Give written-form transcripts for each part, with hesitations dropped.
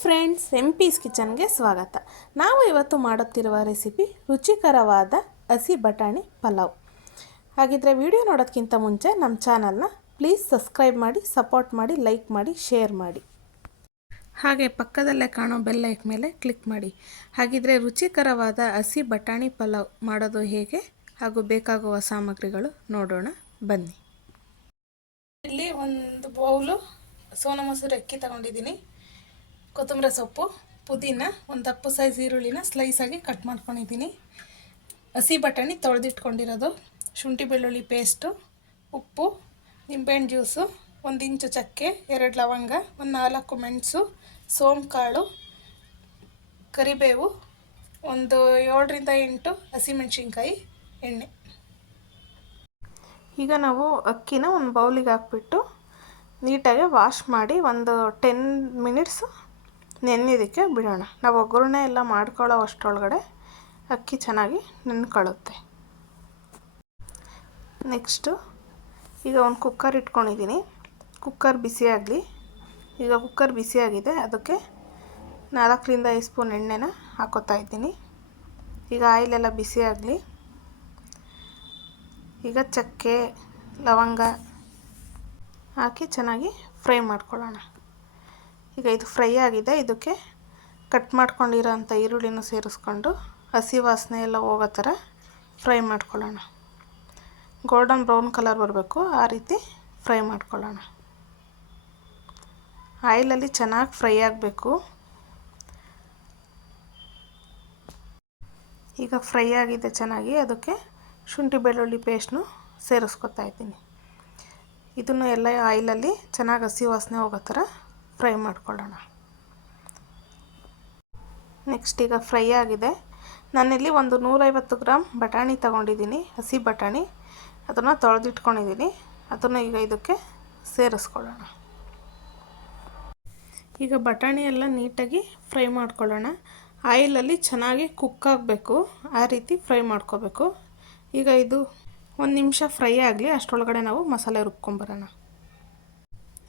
Friends, MP's ಕಿಚನ್ಗೆ ಸ್ವಾಗತ. ನಾವು ಇವತ್ತು ಮಾಡುತ್ತಿರುವ ರೆಸಿಪಿ ರುಚಿಕರವಾದ ಹಸಿ ಬಟಾಣಿ ಪಲಾವ್. ಹಾಗಿದ್ರೆ ವಿಡಿಯೋ ನೋಡೋದಕ್ಕಿಂತ ಮುಂಚೆ ನಮ್ಮ ಚಾನಲ್ನ ಪ್ಲೀಸ್ ಸಬ್ಸ್ಕ್ರೈಬ್ ಮಾಡಿ, ಸಪೋರ್ಟ್ ಮಾಡಿ, ಲೈಕ್ ಮಾಡಿ, ಶೇರ್ ಮಾಡಿ. ಹಾಗೆ ಪಕ್ಕದಲ್ಲೇ ಕಾಣೋ ಬೆಲ್ ಲೈಕ್ ಮೇಲೆ ಕ್ಲಿಕ್ ಮಾಡಿ. ಹಾಗಿದ್ರೆ ರುಚಿಕರವಾದ ಹಸಿ ಬಟಾಣಿ ಪಲಾವ್ ಮಾಡೋದು ಹೇಗೆ ಹಾಗೂ ಬೇಕಾಗುವ ಸಾಮಗ್ರಿಗಳು ನೋಡೋಣ ಬನ್ನಿ. ಇಲ್ಲಿ ಒಂದು ಬೌಲು ಸೋನಾ ಮಸೂರಿ ಅಕ್ಕಿ ತಗೊಂಡಿದ್ದೀನಿ, ಕೊತ್ತಂಬರಿ ಸೊಪ್ಪು, ಪುದೀನ, ಒಂದು ದಪ್ಪ ಸೈಜ್ ಈರುಳ್ಳಿನ ಸ್ಲೈಸಾಗಿ ಕಟ್ ಮಾಡ್ಕೊಂಡಿದ್ದೀನಿ, ಹಸಿ ಬಟಾಣಿ ತೊಳೆದಿಟ್ಕೊಂಡಿರೋದು, ಶುಂಠಿ ಬೆಳ್ಳುಳ್ಳಿ ಪೇಸ್ಟು, ಉಪ್ಪು, ನಿಂಬೆಹಣ್ಣು ಜ್ಯೂಸು, 1 ಇಂಚು ಚಕ್ಕೆ, 2 ಲವಂಗ, 4 ಮೆಣಸು, ಸೋಂಕಾಳು, ಕರಿಬೇವು, ಒಂದು 7 ರಿಂದ 8 ಹಸಿಮೆಣಸಿನ್ಕಾಯಿ, ಎಣ್ಣೆ. ಈಗ ನಾವು ಅಕ್ಕಿನ ಒಂದು ಬೌಲಿಗೆ ಹಾಕ್ಬಿಟ್ಟು ನೀಟಾಗಿ ವಾಶ್ ಮಾಡಿ ಒಂದು 10 ಮಿನಿಟ್ಸ್ ನೆನೆಯೋದಕ್ಕೆ ಬಿಡೋಣ. ನಾವು ಒಗ್ಗರಣೆ ಎಲ್ಲ ಮಾಡ್ಕೊಳ್ಳೋ ಅಷ್ಟರೊಳಗಡೆ ಅಕ್ಕಿ ಚೆನ್ನಾಗಿ ನೆನ್ಕೊಳ್ಳುತ್ತೆ. ನೆಕ್ಸ್ಟು ಈಗ ಒಂದು ಕುಕ್ಕರ್ ಇಟ್ಕೊಂಡಿದ್ದೀನಿ, ಕುಕ್ಕರ್ ಬಿಸಿಯಾಗಲಿ. ಈಗ ಕುಕ್ಕರ್ ಬಿಸಿಯಾಗಿದೆ, ಅದಕ್ಕೆ 4 ರಿಂದ 5 ಸ್ಪೂನ್ ಎಣ್ಣೆನ ಹಾಕೋತಾ ಇದ್ದೀನಿ. ಈಗ ಆಯಿಲೆಲ್ಲ ಬಿಸಿಯಾಗಲಿ. ಈಗ ಚಕ್ಕೆ, ಲವಂಗ ಹಾಕಿ ಚೆನ್ನಾಗಿ ಫ್ರೈ ಮಾಡ್ಕೊಳ್ಳೋಣ. ಈಗ ಇದು ಫ್ರೈ ಆಗಿದೆ, ಇದಕ್ಕೆ ಕಟ್ ಮಾಡ್ಕೊಂಡಿರೋ ಅಂಥ ಈರುಳ್ಳಿನೂ ಸೇರಿಸ್ಕೊಂಡು ಹಸಿ ವಾಸನೆ ಎಲ್ಲ ಹೋಗೋ ಥರ ಫ್ರೈ ಮಾಡ್ಕೊಳ್ಳೋಣ. ಗೋಲ್ಡನ್ ಬ್ರೌನ್ ಕಲರ್ ಬರಬೇಕು, ಆ ರೀತಿ ಫ್ರೈ ಮಾಡ್ಕೊಳ್ಳೋಣ. ಆಯಿಲಲ್ಲಿ ಚೆನ್ನಾಗಿ ಫ್ರೈ ಆಗಬೇಕು. ಈಗ ಫ್ರೈ ಆಗಿದೆ ಚೆನ್ನಾಗಿ, ಅದಕ್ಕೆ ಶುಂಠಿ ಬೆಳ್ಳುಳ್ಳಿ ಪೇಸ್ಟ್ನು ಸೇರಿಸ್ಕೊತಾ ಇದ್ದೀನಿ. ಇದನ್ನು ಎಲ್ಲ ಆಯಿಲಲ್ಲಿ ಚೆನ್ನಾಗಿ ಹಸಿ ವಾಸನೆ ಹೋಗೋ ಥರ ಫ್ರೈ ಮಾಡ್ಕೊಳ್ಳೋಣ. ನೆಕ್ಸ್ಟ್ ಈಗ ಫ್ರೈ ಆಗಿದೆ. ನಾನಿಲ್ಲಿ ಒಂದು 150 ಗ್ರಾಮ್ ಬಟಾಣಿ ತಗೊಂಡಿದ್ದೀನಿ, ಹಸಿ ಬಟಾಣಿ. ಅದನ್ನು ತೊಳೆದಿಟ್ಕೊಂಡಿದ್ದೀನಿ. ಅದನ್ನು ಈಗ ಇದಕ್ಕೆ ಸೇರಿಸ್ಕೊಳ್ಳೋಣ. ಈಗ ಬಟಾಣಿ ಎಲ್ಲ ನೀಟಾಗಿ ಫ್ರೈ ಮಾಡ್ಕೊಳ್ಳೋಣ. ಆಯಿಲಲ್ಲಿ ಚೆನ್ನಾಗಿ ಕುಕ್ ಆಗಬೇಕು, ಆ ರೀತಿ ಫ್ರೈ ಮಾಡ್ಕೋಬೇಕು. ಈಗ ಇದು 1 ನಿಮಿಷ ಫ್ರೈ ಆಗಲಿ, ಅಷ್ಟರೊಳಗಡೆ ನಾವು ಮಸಾಲೆ ರುಬ್ಕೊಂಬರೋಣ.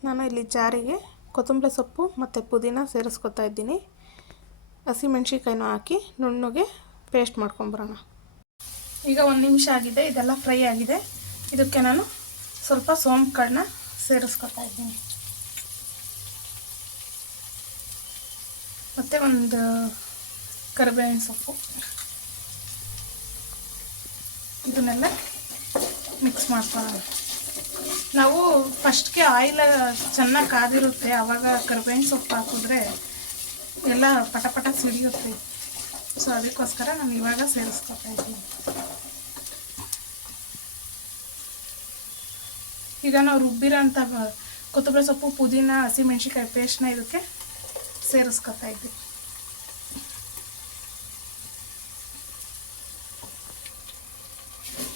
ನಾನು ಇಲ್ಲಿ ಜಾರಿಗೆ ಕೊತ್ತಂಬರಿ ಸೊಪ್ಪು ಮತ್ತು ಪುದೀನ ಸೇರಿಸ್ಕೊತಾ ಇದ್ದೀನಿ. ಹಸಿಮೆಣ್ಸಿಕಾಯಿನೂ ಹಾಕಿ ನುಣ್ಣಗೆ ಪೇಸ್ಟ್ ಮಾಡ್ಕೊಂಬರೋಣ. ಈಗ 1 ನಿಮಿಷ ಆಗಿದೆ, ಇದೆಲ್ಲ ಫ್ರೈ ಆಗಿದೆ. ಇದಕ್ಕೆ ನಾನು ಸ್ವಲ್ಪ ಸೋಂಪು ಕಾಳನ್ನ ಸೇರಿಸ್ಕೊತಾ ಇದ್ದೀನಿ. ಮತ್ತು ಒಂದು ಕರಿಬೇವಿನ ಸೊಪ್ಪು. ಇದನ್ನೆಲ್ಲ ಮಿಕ್ಸ್ ಮಾಡ್ಕೊಳ್ಳೋಣ. ನಾವು ಫಸ್ಟ್ಗೆ ಆಯಿಲ್ ಚೆನ್ನಾಗಿ ಕಾದಿರುತ್ತೆ, ಆವಾಗ ಕರಿಬೇವಿನ ಸೊಪ್ಪು ಹಾಕಿದ್ರೆ ಎಲ್ಲ ಪಟ ಪಟ ಸಿಡಿಯುತ್ತೆ. ಸೊ ಅದಕ್ಕೋಸ್ಕರ ನಾನು ಇವಾಗ ಸೇರಿಸ್ಕೊತಾ ಇದ್ದೀನಿ. ಈಗ ನಾವು ರುಬ್ಬಿರೋಂಥ ಕೊತ್ತಂಬರಿ ಸೊಪ್ಪು, ಪುದೀನ, ಹಸಿಮೆಣ್ಸಿಕಾಯಿ ಪೇಸ್ಟ್ನ ಇದಕ್ಕೆ ಸೇರಿಸ್ಕೊತಾ ಇದ್ದೀನಿ.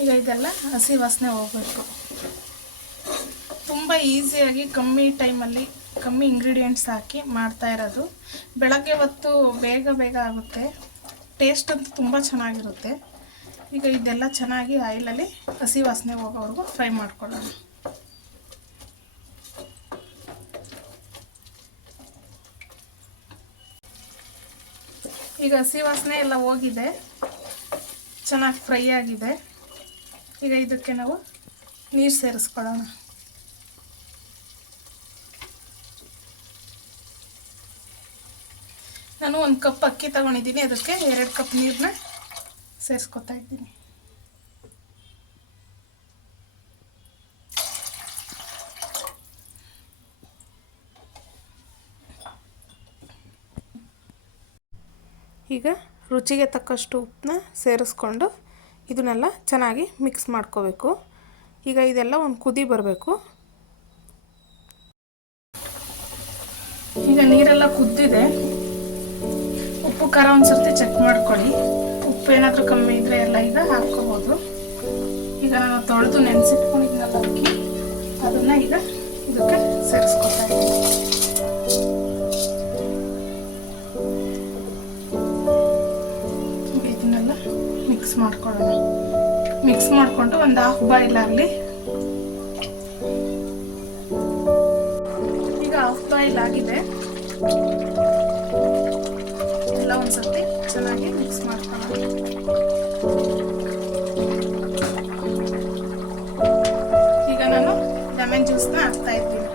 ಈಗ ಇದೆಲ್ಲ ಹಸಿ ವಾಸನೆ ಹೋಗಬೇಕು. ತುಂಬ ಈಸಿಯಾಗಿ ಕಮ್ಮಿ ಟೈಮಲ್ಲಿ ಕಮ್ಮಿ ಇಂಗ್ರೀಡಿಯೆಂಟ್ಸ್ ಹಾಕಿ ಮಾಡ್ತಾ ಇರೋದು. ಬೆಳಗ್ಗೆ ಹೊತ್ತು ಬೇಗ ಬೇಗ ಆಗುತ್ತೆ, ಟೇಸ್ಟ್ ಅಂತೂ ತುಂಬ ಚೆನ್ನಾಗಿರುತ್ತೆ. ಈಗ ಇದೆಲ್ಲ ಚೆನ್ನಾಗಿ ಆಯಿಲಲ್ಲಿ ಹಸಿ ವಾಸನೆ ಹೋಗೋವರೆಗೂ ಫ್ರೈ ಮಾಡ್ಕೊಳ್ಳೋಣ. ಈಗ ಹಸಿ ವಾಸನೆ ಎಲ್ಲ ಹೋಗಿದೆ, ಚೆನ್ನಾಗಿ ಫ್ರೈ ಆಗಿದೆ. ಈಗ ಇದಕ್ಕೆ ನಾವು ನೀರು ಸೇರಿಸ್ಕೊಳ್ಳೋಣ. ನಾನು 1 ಕಪ್ ಅಕ್ಕಿ ತಗೊಂಡಿದ್ದೀನಿ, ಅದಕ್ಕೆ 2 ಕಪ್ ನೀರನ್ನ ಸೇರಿಸ್ಕೊತಾ ಇದ್ದೀನಿ. ಈಗ ರುಚಿಗೆ ತಕ್ಕಷ್ಟು ಉಪ್ಪನ್ನ ಸೇರಿಸ್ಕೊಂಡು ಇದನ್ನೆಲ್ಲ ಚೆನ್ನಾಗಿ ಮಿಕ್ಸ್ ಮಾಡ್ಕೋಬೇಕು. ಈಗ ಇದೆಲ್ಲ ಒಂದು ಕುದಿ ಬರಬೇಕು. ಈಗ ನೀರೆಲ್ಲ ಕುದ್ದಿದೆ. ಉಪ್ಪು ಖಾರ ಒಂದು ಸರ್ತಿ ಚೆಕ್ ಮಾಡ್ಕೊಳ್ಳಿ. ಉಪ್ಪು ಏನಾದರೂ ಕಮ್ಮಿ ಇದ್ದರೆ ಎಲ್ಲ ಈಗ ಹಾಕ್ಕೋಬೋದು. ಈಗ ನಾನು ತೊಳೆದು ನೆನೆಸಿಟ್ಕೊಂಡಿದ್ನಲ್ಲ ಅಕ್ಕಿ, ಅದನ್ನು ಈಗ ಇದಕ್ಕೆ ಸೇರಿಸ್ಕೊತಾ ಇದ್ದೀನಿ. ಇದನ್ನೆಲ್ಲ ಮಿಕ್ಸ್ ಮಾಡ್ಕೊಳ್ಳೋಣ. ಮಿಕ್ಸ್ ಮಾಡಿಕೊಂಡು ಒಂದು ಹಾಫ್ ಬಾಯ್ಲ್ ಆಗಲಿ. ಈಗ ಹಾಫ್ ಬಾಯ್ಲ್ ಆಗಿದೆ. ಒಂದ್ಸತಿ ಚೆನ್ನಾಗಿ ಮಿಕ್ಸ್ ಮಾಡ್ಕೊಳ್ಳೋಣ. ಈಗ ನಾನು ಲೆಮನ್ ಜ್ಯೂಸ್ನ ಹಾಕ್ತಾ ಇದ್ದೀನಿ.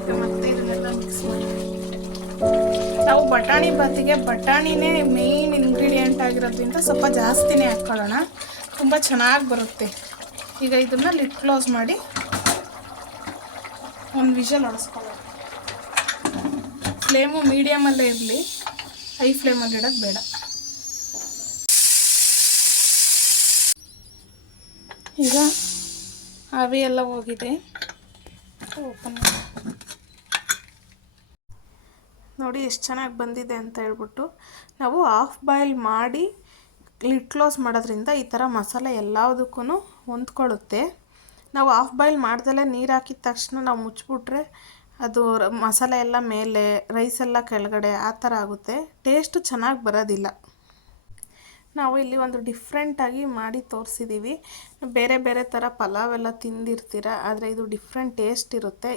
ಈಗ ಮತ್ತೆ ಇದನ್ನೆಲ್ಲ ಮಿಕ್ಸ್ ಮಾಡಿ, ನಾವು ಬಟಾಣಿ ಬಾತಿಗೆ ಬಟಾಣಿನೇ ಮೇಯ್ನ್ ಇಂಗ್ರೀಡಿಯೆಂಟ್ ಆಗಿರೋದ್ರಿಂದ ಸ್ವಲ್ಪ ಜಾಸ್ತಿನೇ ಹಾಕ್ಕೊಳ್ಳೋಣ, ತುಂಬ ಚೆನ್ನಾಗಿ ಬರುತ್ತೆ. ಈಗ ಇದನ್ನು ಲಿಡ್ ಕ್ಲೋಸ್ ಮಾಡಿ ಒಂದು ವಿಷಲ್ ಹೊಡೆಸ್ಕೊಳ್ಳೋಣ. ಫ್ಲೇಮು ಮೀಡಿಯಮಲ್ಲೇ ಇರಲಿ, ಹೈ ಫ್ಲೇಮಲ್ಲಿ ಇಡೋದು ಬೇಡ. ಈಗ ಆವಿ ಎಲ್ಲ ಹೋಗಿದೆ, ಓಪನ್ ನೋಡಿ ಎಷ್ಟು ಚೆನ್ನಾಗಿ ಬಂದಿದೆ ಅಂತ ಹೇಳ್ಬಿಟ್ಟು. ನಾವು ಹಾಫ್ ಬಾಯ್ಲ್ ಮಾಡಿ ಲಿಡ್ ಕ್ಲೋಸ್ ಮಾಡೋದ್ರಿಂದ ಈ ಥರ ಮಸಾಲೆ ಎಲ್ಲದಕ್ಕೂ ಹೊಂದ್ಕೊಳ್ಳುತ್ತೆ. ನಾವು ಹಾಫ್ ಬಾಯ್ಲ್ ಮಾಡ್ದಲೇ ನೀರು ಹಾಕಿದ ತಕ್ಷಣ ನಾವು ಮುಚ್ಚಿಬಿಟ್ರೆ ಅದು ಮಸಾಲೆ ಎಲ್ಲ ಮೇಲೆ, ರೈಸ್ ಎಲ್ಲ ಕೆಳಗಡೆ ಆ ಥರ ಆಗುತ್ತೆ, ಟೇಸ್ಟು ಚೆನ್ನಾಗಿ ಬರೋದಿಲ್ಲ. ನಾವು ಇಲ್ಲಿ ಒಂದು ಡಿಫ್ರೆಂಟಾಗಿ ಮಾಡಿ ತೋರಿಸಿದ್ದೀವಿ. ಬೇರೆ ಬೇರೆ ಥರ ಪಲಾವೆಲ್ಲ ತಿಂದಿರ್ತೀರ, ಆದರೆ ಇದು ಡಿಫ್ರೆಂಟ್ ಟೇಸ್ಟ್ ಇರುತ್ತೆ.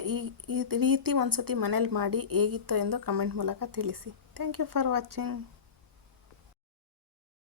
ಈ ರೀತಿ ಒಂದು ಸತಿ ಮನೇಲಿ ಮಾಡಿ ಹೇಗಿತ್ತು ಎಂದು ಕಮೆಂಟ್ ಮೂಲಕ ತಿಳಿಸಿ. Thank you for watching.